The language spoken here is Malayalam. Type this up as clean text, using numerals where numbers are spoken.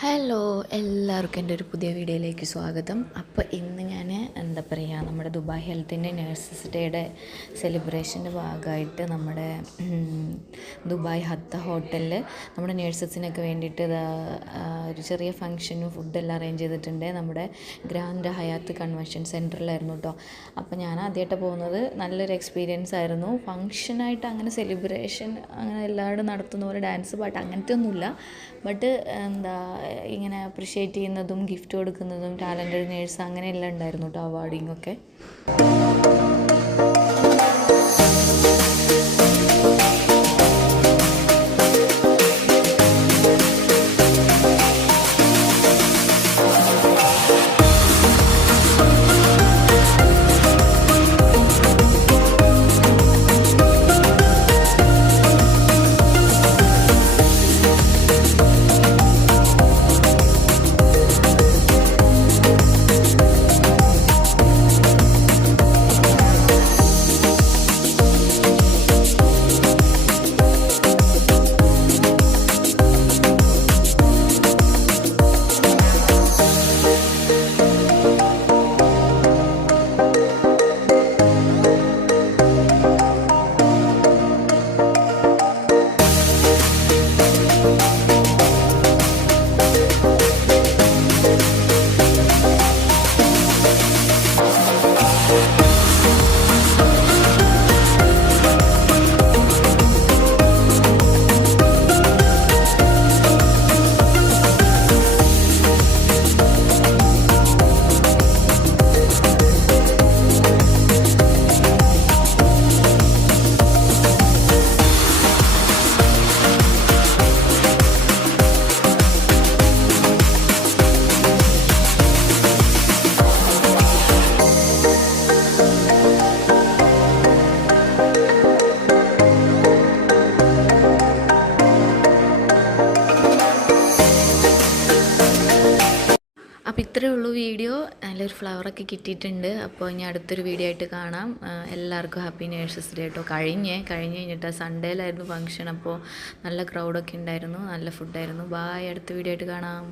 ഹലോ എല്ലാവർക്കും എൻ്റെ ഒരു പുതിയ വീഡിയോയിലേക്ക് സ്വാഗതം. അപ്പോൾ ഇന്ന് ഞാൻ നമ്മുടെ ദുബായ് ഹെൽത്തിൻ്റെ നേഴ്സസ് ഡേയുടെ സെലിബ്രേഷൻ്റെ ഭാഗമായിട്ട് നമ്മുടെ ദുബായ് ഹത്ത ഹോട്ടലിൽ നമ്മുടെ നേഴ്സസിനൊക്കെ വേണ്ടിയിട്ട് ഒരു ചെറിയ ഫംഗ്ഷനും ഫുഡെല്ലാം അറേഞ്ച് ചെയ്തിട്ടുണ്ട്. നമ്മുടെ ഗ്രാൻഡ് ഹയാത്ത് കൺവെൻഷൻ സെൻറ്ററിലായിരുന്നു കേട്ടോ. അപ്പോൾ ഞാൻ ആദ്യമായിട്ട് പോകുന്നത് നല്ലൊരു എക്സ്പീരിയൻസ് ആയിരുന്നു. ഫംഗ്ഷനായിട്ട് അങ്ങനെ സെലിബ്രേഷൻ അങ്ങനെ എല്ലാവരും നടത്തുന്ന പോലെ ഡാൻസ് പാട്ട് അങ്ങനത്തെ ഒന്നുമില്ല. ബട്ട് ഇങ്ങനെ അപ്രിഷ്യേറ്റ് ചെയ്യുന്നതും ഗിഫ്റ്റ് കൊടുക്കുന്നതും ടാലൻറ്റഡ് നേഴ്സ് അങ്ങനെയെല്ലാം ഉണ്ടായിരുന്നു കേട്ടോ, അവാർഡിങ്ങൊക്കെ. അപ്പോൾ ഇത്രയേ ഉള്ളൂ വീഡിയോ. നല്ലൊരു ഫ്ലവറൊക്കെ കിട്ടിയിട്ടുണ്ട്. അപ്പോൾ ഇനി അടുത്തൊരു വീഡിയോ ആയിട്ട് കാണാം. എല്ലാവർക്കും ഹാപ്പി നേഴ്സസ് ഡേ കേട്ടോ. കഴിഞ്ഞിട്ട് സൺഡേയിലായിരുന്നു ഫംഗ്ഷൻ. അപ്പോൾ നല്ല ക്രൗഡൊക്കെ ഉണ്ടായിരുന്നു, നല്ല ഫുഡായിരുന്നു. ബായ്, അടുത്ത വീഡിയോ ആയിട്ട് കാണാം.